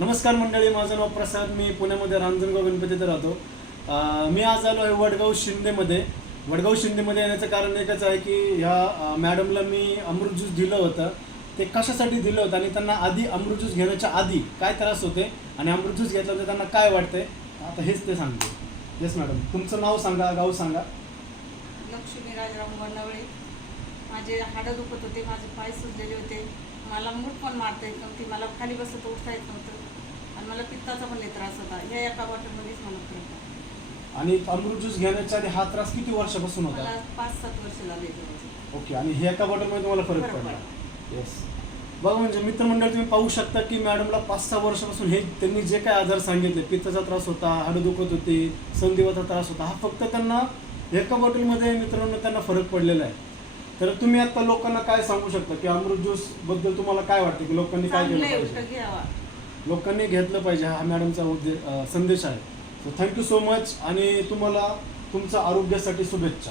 नमस्कार मंडळी, माझं नाव प्रसाद. मी पुण्यामध्ये रांजणगाव गणपतीत राहतो. मी आज आलो आहे वडगाव शिंदेमध्ये. वडगाव शिंदेमध्ये येण्याचं कारण एकच आहे की ह्या मॅडमला मी अमृत ज्यूस दिलं होतं. ते कशासाठी दिलं होतं आणि त्यांना आधी अमृत ज्यूस घेण्याच्या आधी काय त्रास होते आणि अमृत ज्यूस घेतल्यानंतर त्यांना काय वाटतंय, आता हेच ते सांगते. येस मॅडम, तुमचं नाव सांगा, गाव सांगा. लक्ष्मी राजाराम वनवळे. माझे हाडं दुखत होते, माझे पाय सुजलेले होते, मला मूठ पण मारता येत नव्हती, मला खाली बसत उठता येत नव्हतं आणि मला पित्ताचा पण लई त्रास होता. ह्या एका बॉटलमध्येच मला फरक होता. आणि अमृत ज्यूस घेण्याच्या आधी हा त्रास किती वर्षापासून होता? मला 5-7 वर्ष झाले जवळजवळ. ओके, आणि हे एका बॉटलमध्ये तुम्हाला फरक पडला? येस. बघा, म्हणजे मित्रमंडळ तुम्ही पाहू शकता की मॅडमला 5-6 वर्षापासून हे त्यांनी जे काय आजार सांगितले, पित्ताचा त्रास होता, हाडं दुखत होती, संधिवाताचा त्रास होता, हा फक्त त्यांना एका बॉटलमध्ये मित्रांनो त्यांना फरक पडलेला आहे. तर तुम्ही आता लोकांना काय सांगू शकता की अमृत ज्यूस बद्दल तुम्हाला काय वाटतं की लोकांनी काय केलं चांगलं आहे, पाहिजे? उलटं घ्यावा. लोकांनी घेतलं पाहिजे, हा मॅडमचा संदेश आहे. सो थँक्यू सो मच आणि तुम्हाला तुमच्या आरोग्यासाठी शुभेच्छा.